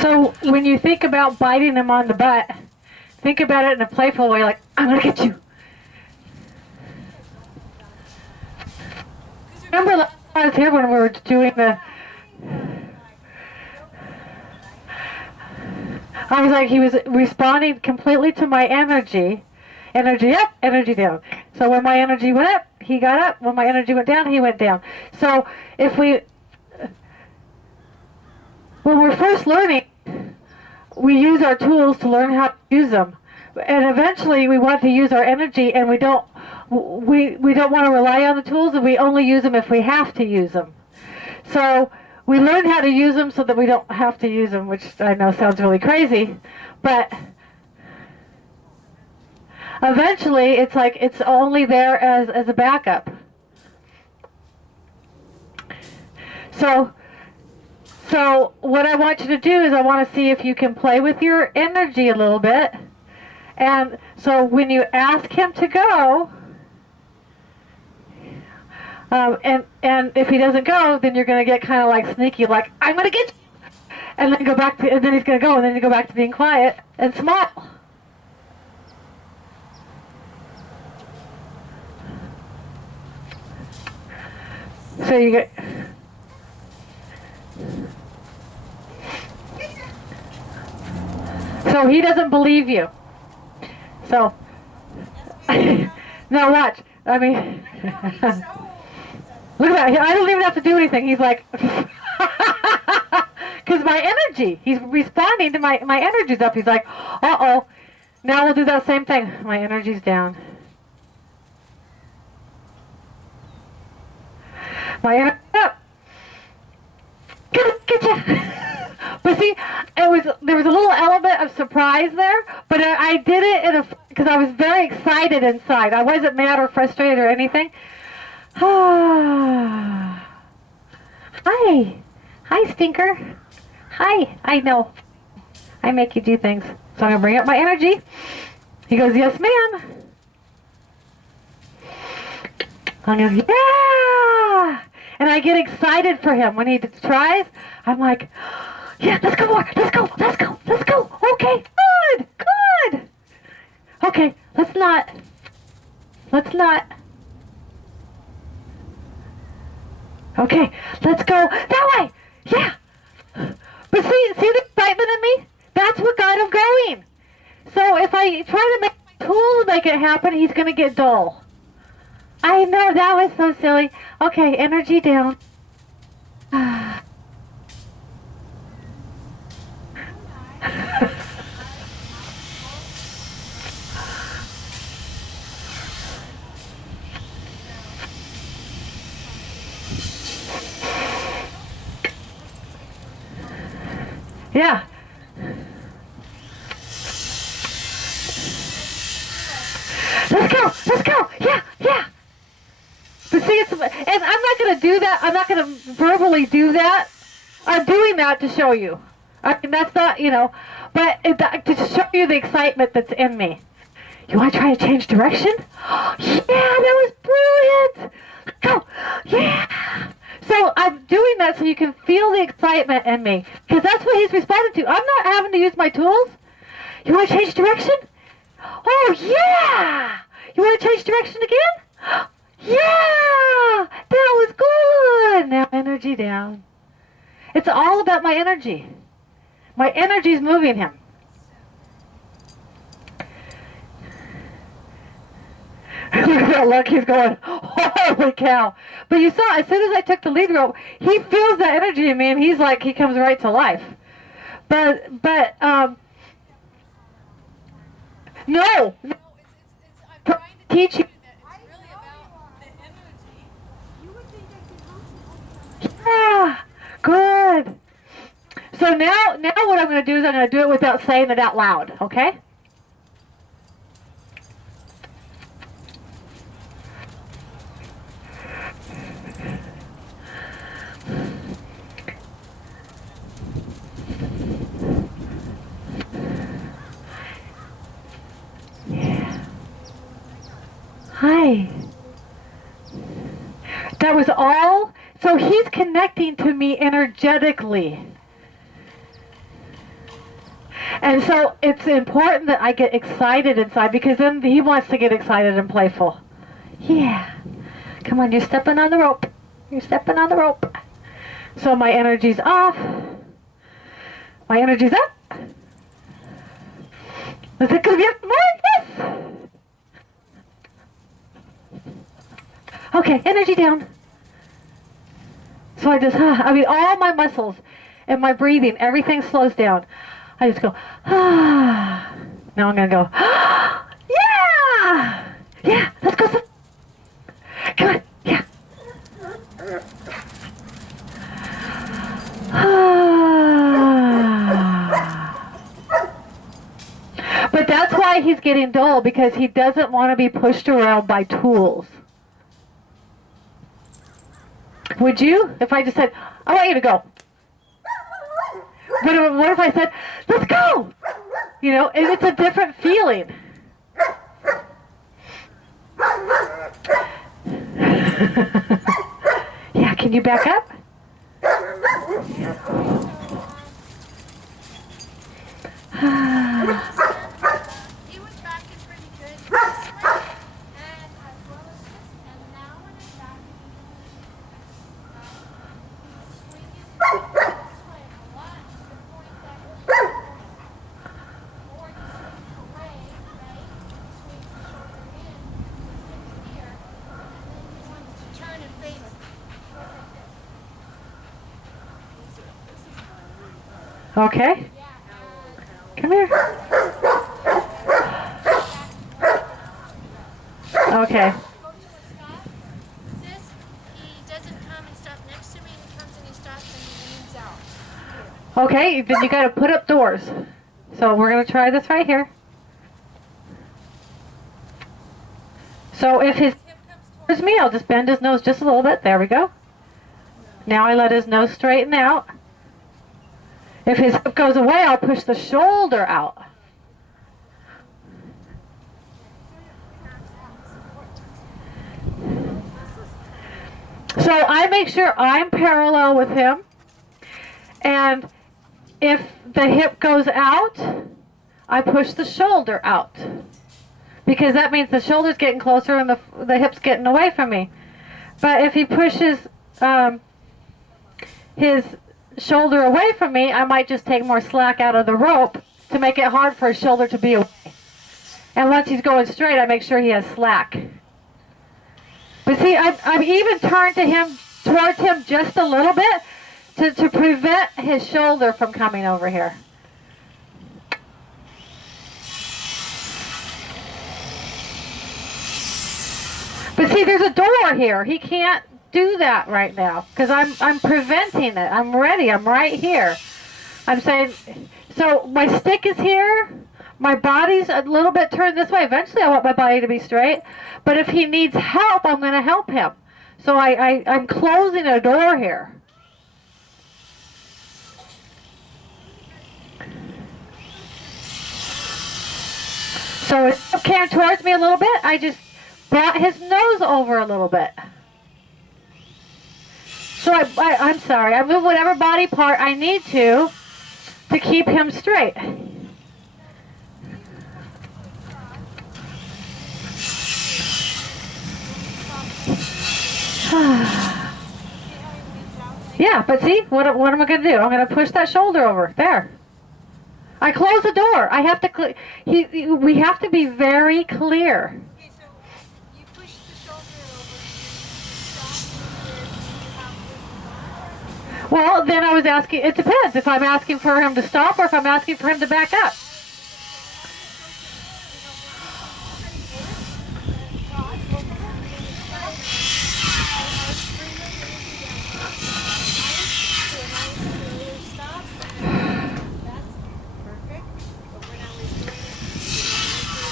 So when you think about biting him on the butt, think about it in a playful way, like, I'm going to get you. Remember last time I was here when we were doing I was like, he was responding completely to my energy. Energy up, energy down. So when my energy went up, he got up. When my energy went down, he went down. So when we're first learning, we use our tools to learn how to use them. And eventually we want to use our energy, and we don't want to rely on the tools, and we only use them if we have to use them. So we learn how to use them so that we don't have to use them, which I know sounds really crazy, but eventually it's like it's only there as a backup. So what I want you to do is I want to see if you can play with your energy a little bit. And so when you ask him to go, and if he doesn't go, then you're going to get kind of like sneaky, like, I'm going to get you. And then go back to, and then he's going to go, and then you go back to being quiet and smile. So you get... So he doesn't believe you. So, now watch. I mean, look at that. I don't even have to do anything. He's like, because my energy, he's responding to my energy's up. He's like, uh-oh. Now we'll do that same thing. My energy's down. My energy's up. Get you. But see, there was a little element of surprise there, but I did it because I was very excited inside. I wasn't mad or frustrated or anything. Hi, stinker. Hi, I know. I make you do things. So I'm gonna bring up my energy. He goes, yes, ma'am. I'm gonna, yeah. And I get excited for him when he tries. I'm like, yeah, let's go more. Let's go. Let's go. Let's go. Okay, good. Good. Okay, let's not. Okay, let's go that way. Yeah. But see the excitement in me? That's what got him going. So if I try to make my tool make it happen, he's going to get dull. I know, that was so silly. Okay, energy down. Yeah. Let's go. Yeah. But see, and I'm not going to do that. I'm not going to verbally do that. I'm doing that to show you. I mean, that's not, but to show you the excitement that's in me. You want to try to change direction? Yeah, that was brilliant. Go. Yeah. So I'm doing that so you can feel the excitement in me, because that's what he's responding to. I'm not having to use my tools. You want to change direction? Oh, yeah. You want to change direction again? Yeah. That was good. Now energy down. It's all about my energy. My energy's moving him. Look, he's going, holy cow. But you saw, as soon as I took the lead rope, he feels that energy in me, and he's like, he comes right to life. But no. I'm trying to teach you. It's really about the energy. You would think I could help you. Yeah, good. So now what I'm going to do is I'm going to do it without saying it out loud, okay? Hi. That was all. So he's connecting to me energetically. And so it's important that I get excited inside because then he wants to get excited and playful. Yeah. Come on, you're stepping on the rope. You're stepping on the rope. So my energy's off. My energy's up. Is it going to be up more? Yes. Okay, energy down. So I just, all my muscles and my breathing, everything slows down. I just go, ah. Now I'm going to go, ah, yeah! Yeah, let's go. Come on, yeah. But that's why he's getting dull, because he doesn't want to be pushed around by tools. Would you? If I just said, I want you to go. What if I said, let's go? You know, it's a different feeling. Yeah, can you back up? He was backing pretty good this way, and as well as this, and now when I'm backing, swinging this way a lot to the point that he's going or he swings away, right? He swings the shoulder in, his hips here, and then he wants to turn and face Okay. Come here. Okay. this, he doesn't come and stop next to me, he comes and he stops and he leans out. Okay, then you got to put up doors. So we're going to try this right here. So if his hip comes towards me, I'll just bend his nose just a little bit. There we go. Now I let his nose straighten out. If his hip goes away, I'll push the shoulder out. So I make sure I'm parallel with him. And if the hip goes out, I push the shoulder out. Because that means the shoulder's getting closer and the hip's getting away from me. But if he pushes his shoulder away from me, I might just take more slack out of the rope to make it hard for his shoulder to be away. And once he's going straight, I make sure he has slack. But see, I've even turned towards him just a little bit to prevent his shoulder from coming over here. But see, there's a door here. He can't do that right now because I'm preventing it. I'm ready. I'm right here. I'm saying, so my stick is here. My body's a little bit turned this way. Eventually I want my body to be straight. But if he needs help, I'm going to help him. So I'm closing a door here. So it came towards me a little bit. I just brought his nose over a little bit. So I'm sorry, I move whatever body part I need to keep him straight. Yeah, but see, what am I going to do? I'm going to push that shoulder over. There. I close the door. I have to. We have to be very clear. Okay, so you push the shoulder over, stop. Well, then I was asking. It depends if I'm asking for him to stop or if I'm asking for him to back up.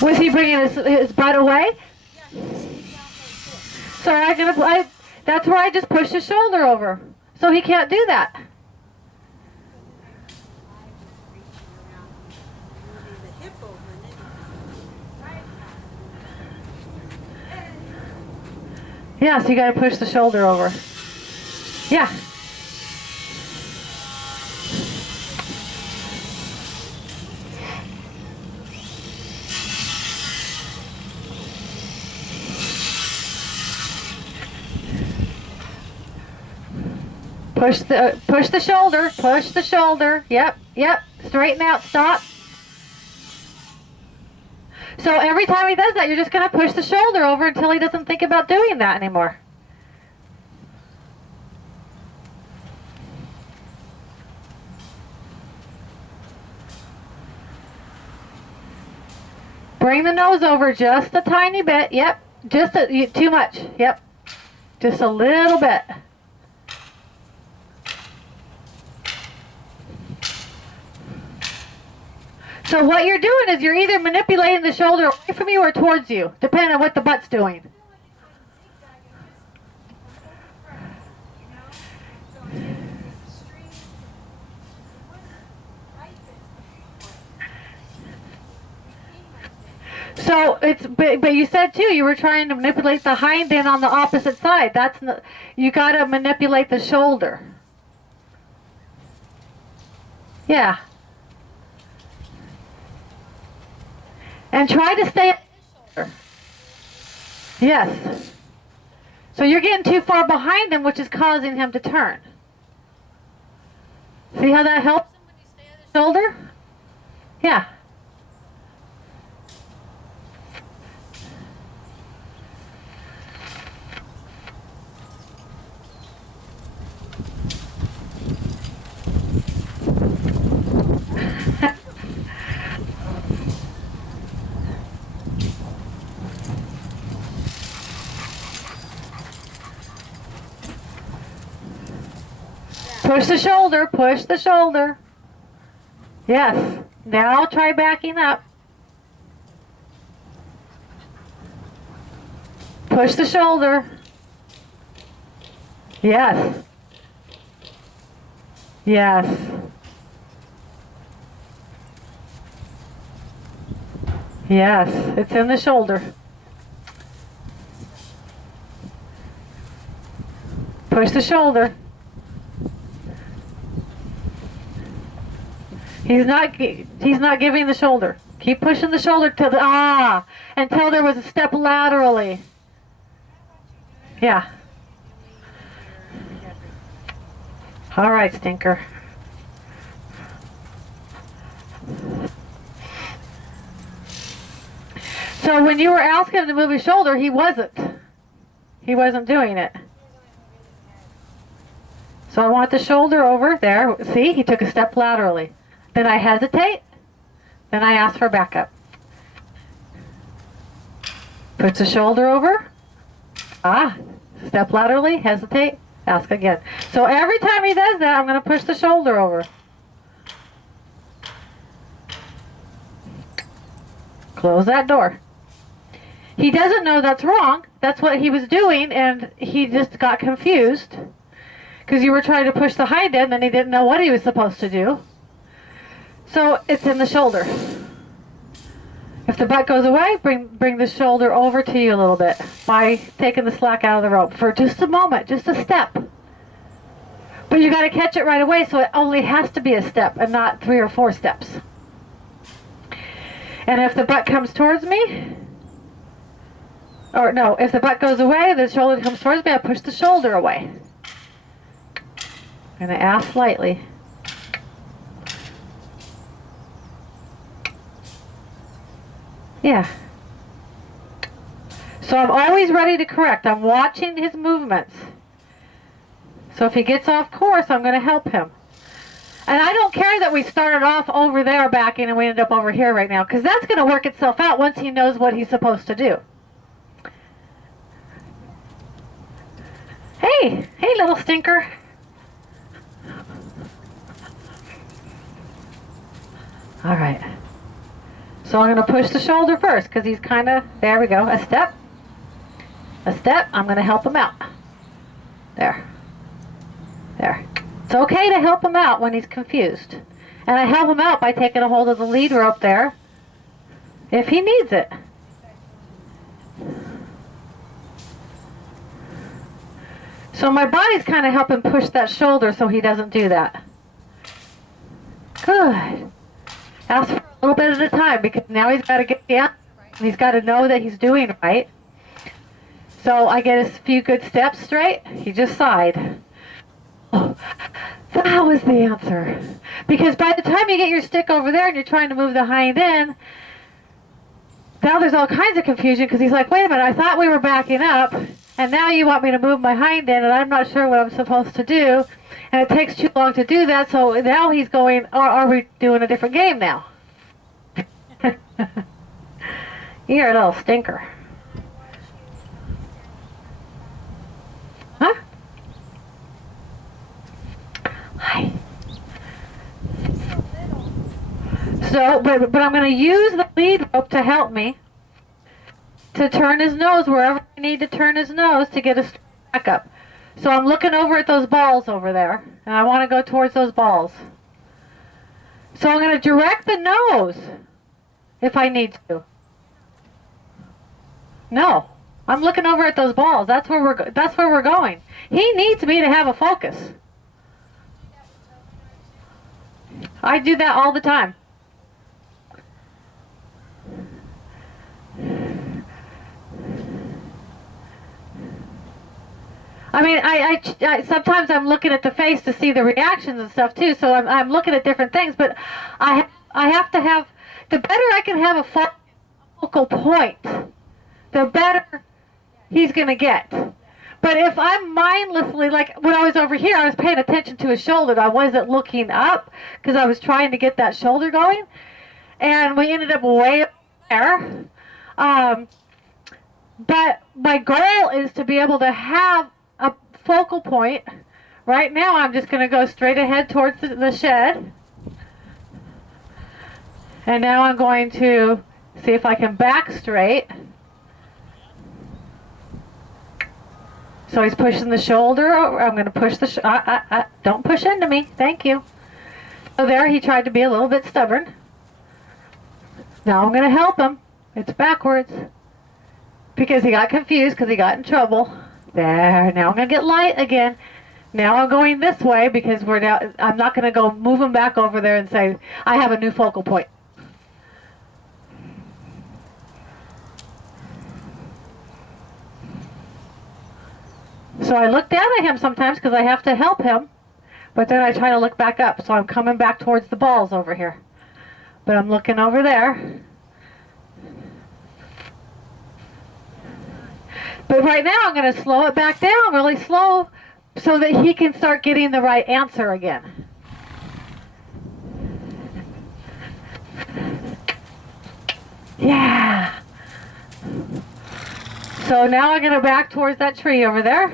Was he bringing his butt away? So that's where I just push his shoulder over. So he can't do that. Yeah, so you got to push the shoulder over. Yeah. Push the shoulder. Push the shoulder. Yep, yep. Straighten out. Stop. So every time he does that, you're just going to push the shoulder over until he doesn't think about doing that anymore. Bring the nose over just a tiny bit. Yep. Too much. Yep. Just a little bit. So what you're doing is you're either manipulating the shoulder away from you or towards you, depending on what the butt's doing. So but you said too you were trying to manipulate the hind end on the opposite side. You got to manipulate the shoulder. Yeah. And try to stay at the shoulder. Yes. So you're getting too far behind him, which is causing him to turn. See how that helps him when you stay at the shoulder? Yeah. Push the shoulder, push the shoulder. Yes. Now try backing up. Push the shoulder. Yes. Yes. Yes, it's in the shoulder. Push the shoulder. He's not giving the shoulder. Keep pushing the shoulder till until there was a step laterally. Yeah. All right, Stinker. So when you were asking him to move his shoulder, he wasn't. He wasn't doing it. So I want the shoulder over there. See, he took a step laterally. Then I hesitate. Then I ask for backup. Puts the shoulder over. Step laterally, hesitate, ask again. So every time he does that, I'm going to push the shoulder over. Close that door. He doesn't know that's wrong. That's what he was doing, and he just got confused because you were trying to push the hind end, and he didn't know what he was supposed to do. So it's in the shoulder. If the butt goes away, bring the shoulder over to you a little bit by taking the slack out of the rope for just a moment, just a step. But you got to catch it right away, so it only has to be a step and not 3 or 4 steps. And if the butt comes towards me, or no, if the butt goes away, the shoulder comes towards me, I push the shoulder away. And I ask lightly. Yeah. So I'm always ready to correct. I'm watching his movements. So if he gets off course, I'm going to help him. And I don't care that we started off over there backing and we ended up over here right now, because that's going to work itself out once he knows what he's supposed to do. Hey, little stinker. All right. So I'm going to push the shoulder first because he's kind of, there we go, a step. I'm going to help him out. There. It's okay to help him out when he's confused. And I help him out by taking a hold of the lead rope there if he needs it. So my body's kind of helping push that shoulder so he doesn't do that. Good. Ask for a little bit at a time because now he's got to get the answer right. He's got to know that he's doing it right. So I get a few good steps straight. He just sighed. Oh, that was the answer. Because by the time you get your stick over there and you're trying to move the hind end, now there's all kinds of confusion because he's like, wait a minute, I thought we were backing up, and now you want me to move my hind end, and I'm not sure what I'm supposed to do, and it takes too long to do that, so now he's going, are we doing a different game now? You're a little stinker. Huh? Hi. So, but I'm going to use the lead rope to help me to turn his nose wherever I need to turn his nose to get us back up. So I'm looking over at those balls over there, and I want to go towards those balls. So I'm going to direct the nose if I need to. No, I'm looking over at those balls. That's where we're going. He needs me to have a focus. I do that all the time. I mean, I sometimes I'm looking at the face to see the reactions and stuff too. So I'm looking at different things, but I have to have, the better I can have a focal point, the better he's gonna get. But if I'm mindlessly, like when I was over here, I was paying attention to his shoulder. I wasn't looking up because I was trying to get that shoulder going, and we ended up way up there. But my goal is to be able to have a focal point. Right now I'm just going to go straight ahead towards the shed. And now I'm going to see if I can back straight. So he's pushing the shoulder over. I'm going to push the don't push into me. Thank you. So there he tried to be a little bit stubborn. Now I'm going to help him. It's backwards. Because he got confused because he got in trouble. There, now I'm going to get light again. Now I'm going this way because I'm not going to go move him back over there and say, I have a new focal point. So I look down at him sometimes because I have to help him. But then I try to look back up. So I'm coming back towards the balls over here. But I'm looking over there. But right now I'm going to slow it back down really slow so that he can start getting the right answer again. Yeah. So now I'm going to back towards that tree over there.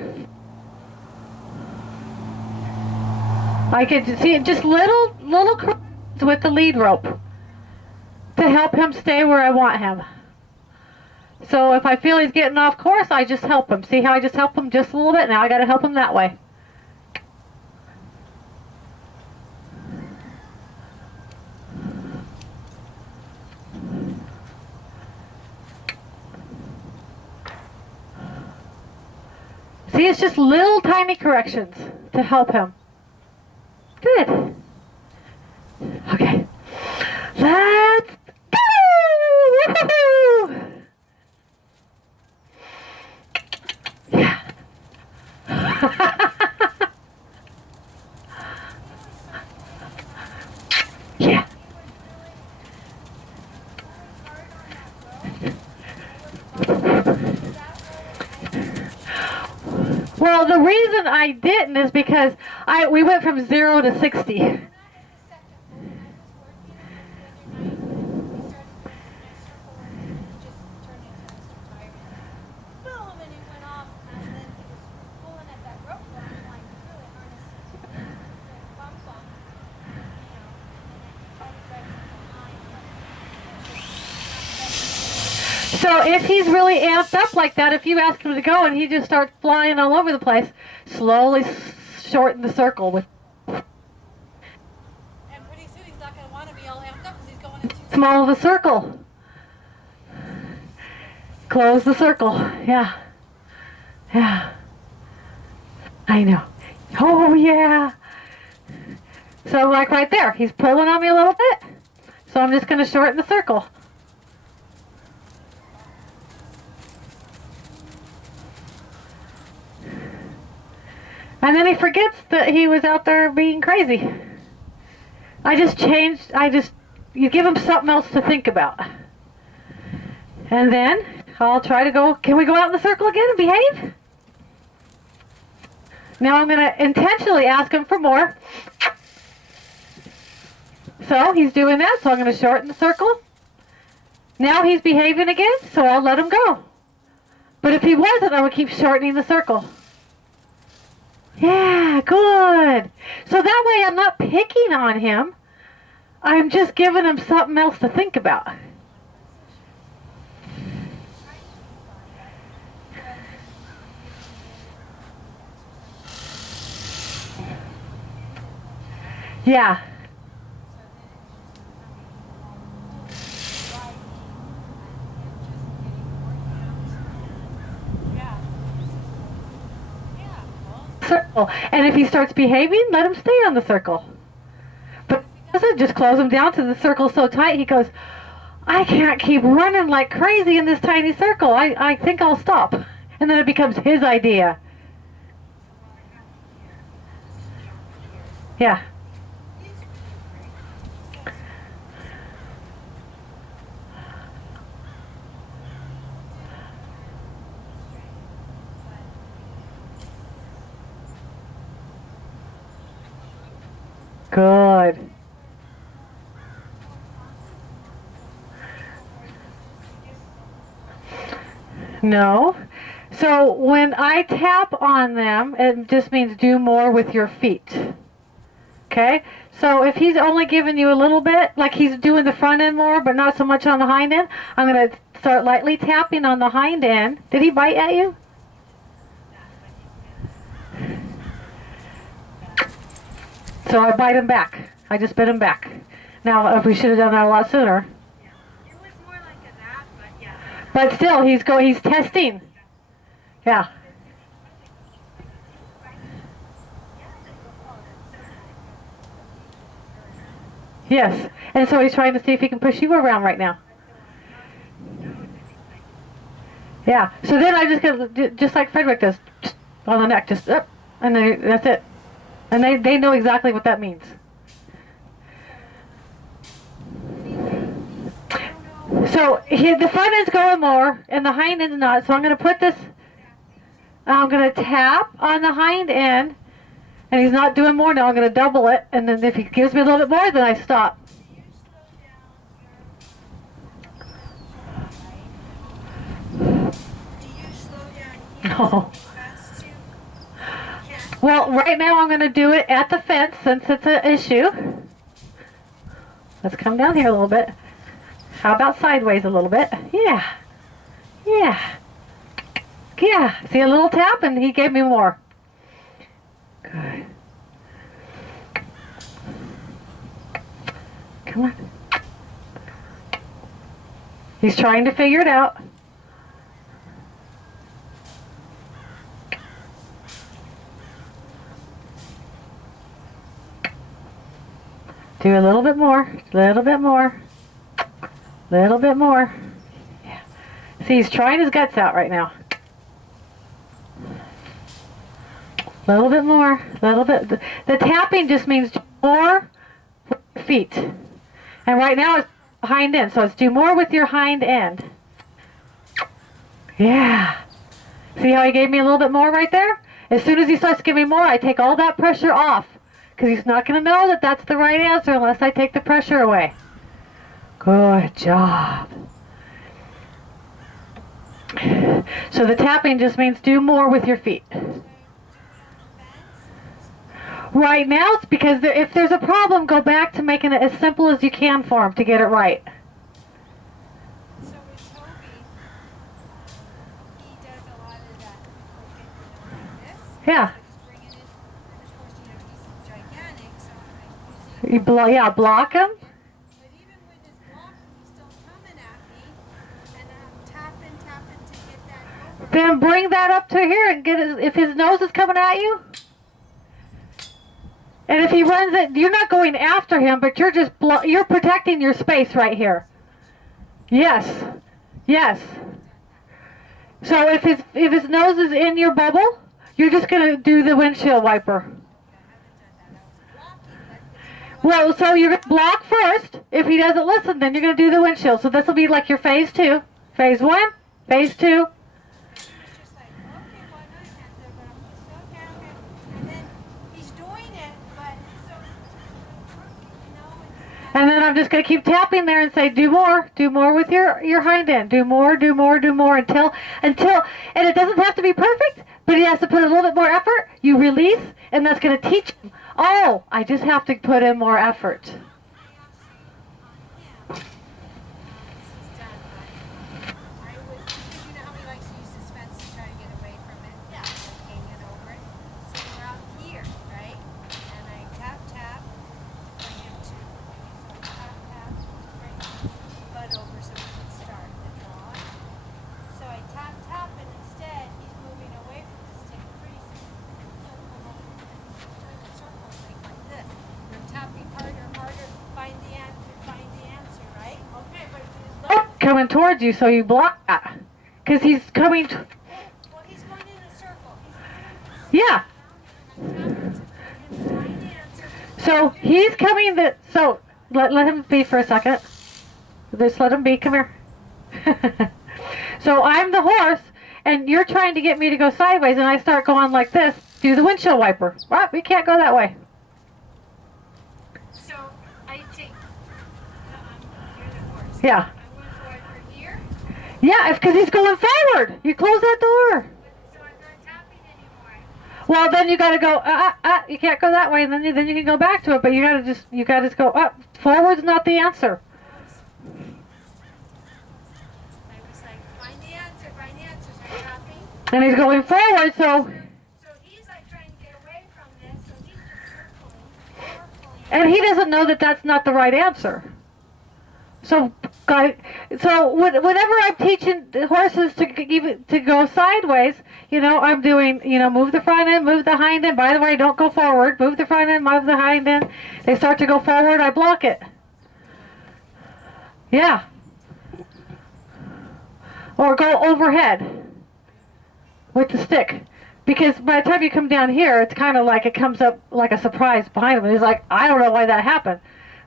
I can see just little corrections with the lead rope to help him stay where I want him. So if I feel he's getting off course, I just help him. See how I just help him just a little bit? Now I got to help him that way. See, it's just little tiny corrections to help him. Good. Okay. Let's go! Woo-hoo-hoo! Yeah. Yeah. Well, the reason I didn't is because we went from 0 to 60. So if he's really amped up like that, if you ask him to go and he just starts flying all over the place, slowly shorten the circle with. And pretty soon he's not going to want to be all amped up because he's going into Small the circle. Close the circle. Yeah. Yeah. I know. Oh, yeah. So, like right there, he's pulling on me a little bit. So I'm just going to shorten the circle. And then he forgets that he was out there being crazy. You give him something else to think about. And then I'll try to go, can we go out in the circle again and behave? Now I'm going to intentionally ask him for more. So he's doing that, so I'm going to shorten the circle. Now he's behaving again, so I'll let him go. But if he wasn't, I would keep shortening the circle. Yeah, good. So that way I'm not picking on him. I'm just giving him something else to think about. Yeah. Circle. And if he starts behaving, let him stay on the circle. But if he doesn't, just close him down to the circle so tight, he goes, I can't keep running like crazy in this tiny circle. I think I'll stop. And then it becomes his idea. Yeah. Good. No. So when I tap on them, it just means do more with your feet. Okay? So if he's only giving you a little bit, like he's doing the front end more, but not so much on the hind end, I'm going to start lightly tapping on the hind end. Did he bite at you? So I bite him back. I just bit him back. Now, if we should have done that a lot sooner. It was more like a that, but yeah. But still, he's testing. Yeah. Yes. And so he's trying to see if he can push you around right now. Yeah. So then I just get, just like Frederick does, on the neck, just up, and then that's it. And they know exactly what that means. So the front end's going more, and the hind end's not. So I'm going to put this, I'm going to tap on the hind end, and he's not doing more now. I'm going to double it, and then if he gives me a little bit more, then I stop. No. Well, right now I'm going to do it at the fence since it's an issue. Let's come down here a little bit. How about sideways a little bit? Yeah. Yeah. Yeah. See a little tap and he gave me more. Good. Come on. He's trying to figure it out. Do a little bit more, little bit more, little bit more. Yeah. See, he's trying his guts out right now. Little bit more, little bit. The tapping just means do more with your feet. And right now it's hind end, so it's do more with your hind end. Yeah. See how he gave me a little bit more right there? As soon as he starts giving more, I take all that pressure off. Because he's not going to know that that's the right answer unless I take the pressure away. Good job. So the tapping just means do more with your feet. Right now, it's because if there's a problem, go back to making it as simple as you can for him to get it right. So with Toby, he does a lot of that, like this. Yeah. You Block him. but even with his blocking, he's still coming at me, and I'm tapping to get that over. Then bring that up to here and get his, if his nose is coming at you, And if he runs it, you're not going after him, but you're just you're protecting your space right here. Yes. Yes. So if his nose is in your bubble, you're just going to do the windshield wiper. Well, so you're going to block first. If he doesn't listen, then you're going to do the windshield. So this will be like your phase 2. Phase 1, phase 2. And then I'm just going to keep tapping there and say, do more with your hind end. Do more until, and it doesn't have to be perfect, but he has to put a little bit more effort. You release, and that's going to teach him, oh, I just have to put in more effort. Coming towards you, so you block that. Because he's coming. Well, he's going in a circle. Yeah. So he's coming. So let him be for a second. Just let him be. Come here. So I'm the horse, and you're trying to get me to go sideways, and I start going like this. Do the windshield wiper. Well, we can't go that way. So I take. You're the horse. Yeah. Here? Yeah, because he's going forward. You close that door. So I'm not tapping anymore. Well, then you got to go. You can't go that way, and then you can go back to it. But you got to go up. Forward's not the answer. I was like, find the answer. So I'm tapping. And he's going forward, so. So he's like trying to get away from this. So he's just circling. And he doesn't know that that's not the right answer. So whenever I'm teaching the horses to go sideways, I'm doing, move the front end, move the hind end. By the way, don't go forward. Move the front end, move the hind end. They start to go forward, I block it. Yeah. Or go overhead with the stick. Because by the time you come down here, it's kind of like it comes up like a surprise behind him. And he's like, I don't know why that happened.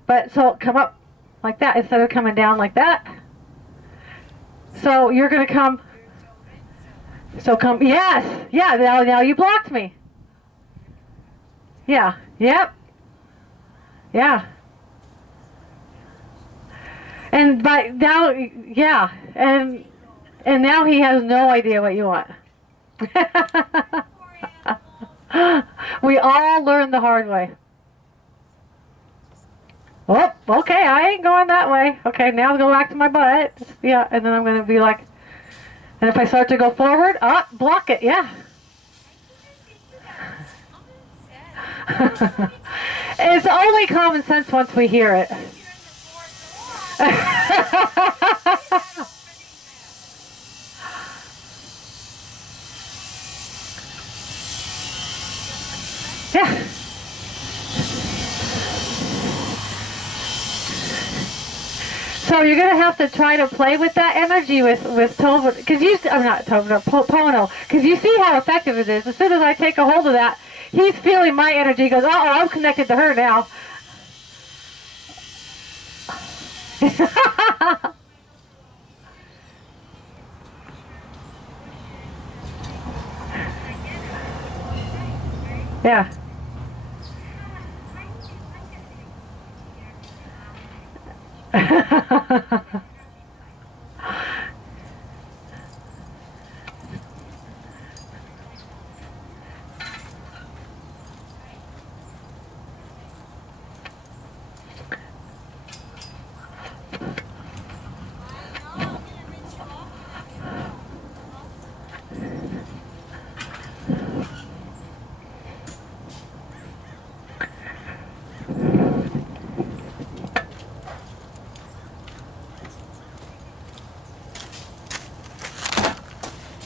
But so come up like that instead of coming down like that. So you're going to come. So come. Yes. Yeah. Now you blocked me. Yeah. Yep. Yeah. And by now, yeah. And now he has no idea what you want. We all learn the hard way. Oh, okay, I ain't going that way. Okay, now I'll go back to my butt. Yeah, and then I'm going to be like, and if I start to go forward, block it, yeah. It's only common sense once we hear it. Yeah. So you're going to have to try to play with that energy with Pono, because I'm not Pono, because you see how effective it is. As soon as I take a hold of that, he's feeling my energy. He goes, oh, I'm connected to her now. Yeah.